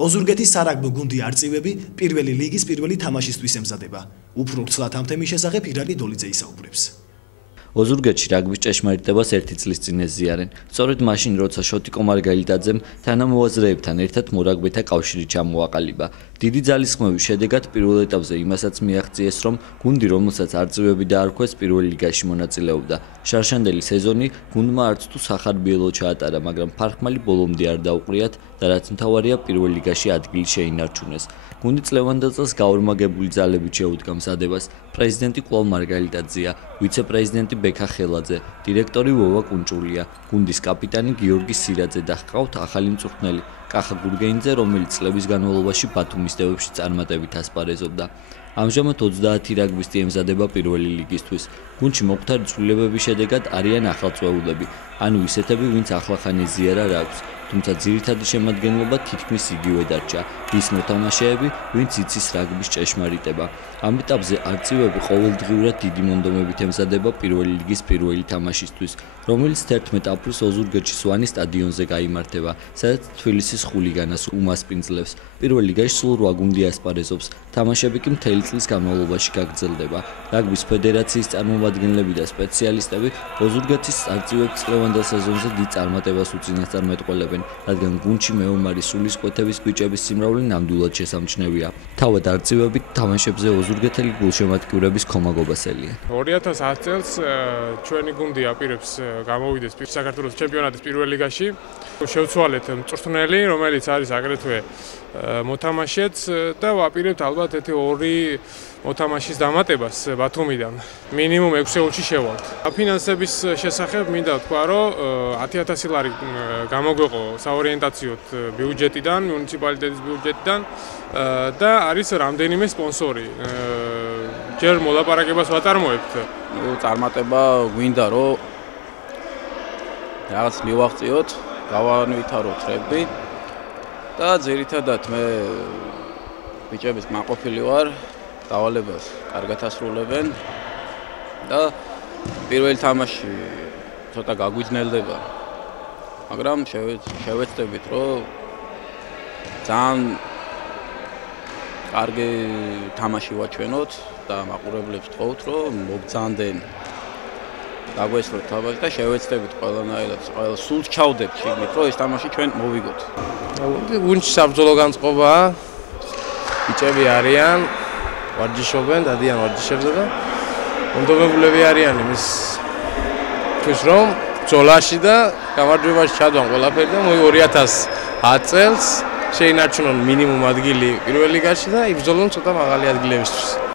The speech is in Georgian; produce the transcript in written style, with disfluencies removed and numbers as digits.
ოზურგეთის სარაგბო გუნდი არწივები პირველი ლიგის პირველი თამაშისთვის ემზადება. უფრო ვრცლად ამ თემის შესახებ ირაკლი დოლიძე ისაუბრებს. ოზურგეთში რაგბის ჭეშმარიტებას 1 წლის წინ ეზიარენ. სწორედ მაშინ, როცა შოტიკო მარგალიტაძემ თანამოაზრეებთან ერთად მორაგბეთა კავშირი ჩამოაყალიბა. დიდი ძალისხმევის შედეგად პირველ ეტაპზე იმასაც მიაღწიეს, რომ გუნდი, რომელსაც არწივები დაარქვეს, პირველ ლიგაში მონაწილეობდა. შარშანდელი სეზონი გუნდმა არც თუ სახარბიელო ჩაატარა, მაგრამ ფარხმალი ბოლომდე არ დაუყრიათ და რაც მთავარია, პირველ ლიგაში ადგილი შეინარჩუნეს. გუნდი წლევანდელს გაორმაგებული ძალებით შეუდგა მზადებას. პრეზიდენტი კვლავ მარგალიტაძეა, ვიცე-პრეზიდენტი ბექა ხელაძე, დირექტორი ვოვა კუნჭულია, გუნდის კაპიტანი გიორგი სირაძე და ჰყავთ ახალი მწვრთნელი კახა გურგენიძე, რომელიც წლების განმავლობაში ბათუმის დევებში წარმატებით ასპარეზობდა. ამჟამად 30 რაგბისტი ემზადება პირველი ლიგისთვის. გუნდში მომხდარი ცვლილებების შედეგად არიან ახალწვეულები, ანუ ისეთები, ვინც ახლახან ეზიარა რაგბს. თუმცა ძირითადი შემადგენლობა თითქმის იგივე დარჩა, ის მოთამაშეები, ვინც იცის რაგბის ჭეშმარიტება. ამ ეტაპზე არწივები ყოველდღიურად დიდი მონდომებით ემზადება პირველი ლიგის პირველი თამაშისთვის, რომელიც 11 აპრილს ოზურგეთში სვანის სტადიონზე გაიმართება, სადაც თბილისის ხულიგანას უმასპინძლებს. პირველ ლიგაში სულ 8 გუნდი ასპარეზობს, თამაშები კი მთელი წლის განმავლობაში გაგრძელდება. რაგბის ფედერაციის წარმომადგენლები და სპეციალისტები ოზურგეთის არწივებს წლევანდელ სეზონზე დიდ წარმატებას უწინასწარმეტყველებენ, რადგან გუნდში მეომარი სულისკვეთების ბიჭების სიმრავლე ნამდვილად შესამჩნევია. თავად არწივები თამაშებზე ოზურგეთელი გულშემატკივრების ქომაგობასელია. 2010 წელს ჩვენი გუნდი აპირებს გამოვიდეს საქართველოს ჩემპიონატის პირველ ლიგაში. შევცვალეთ მწვრთნელი, რომელიც არის აგრეთვე მოთამაშეც და ვაპირებთ ალბათ ერთი 2 მოთამაშის დამატებას ბათუმიდან. მინიმუმ 6 ეულში შევალთ. ფინანსების შესახებ მინდა ვთქვა, რომ 10,000 ლარი გამოგვეყო საორიენტაციოდ ბიუჯეტიდან, მუნიციპალიტეტის ბიუჯეტიდან და არის რამდენიმე სპონსორი. ჯერ მოლაპარაკებას ვაწარმოებთ. წარმატება გვინდა, რომ რაღაც მივაღწიოთ, გავანვითაროთ რეგბი და ძირითადად მე ბიჭების მაყოფილი ვარ, დავალებას კარგად ასრულებენ და პირველი თამაში ცოტა გაგვიძნელდება, მაგრამ შევეცდებით, რომ ძალიან კარგი თამაში ვაჩვენოთ და მაყურებლებს თხოვთ, რომ მოგძანდენ დაგვესროთ თამაში და შევეცდებით ყველანაირად, ყველა სულ ჩავდებთ შიგნით, რომ ეს თამაში ჩვენ მოვიგოთ. გუნდში საბრძოლო განწყობაა, ბიჭები არიან, ვარჯიშობენ, დადიან ვარჯიშებზე და მონდომებულები არიან იმის თვის რომ ბრძოლაში და გამარჯვებაში ჩადვან ყველაფერი და 2010 წელს შეინარჩუნონ მინიმუმ ადგილი პირველ ლიგაში და იბრძოლონ ცოტა მაღალი ადგილებისთვის.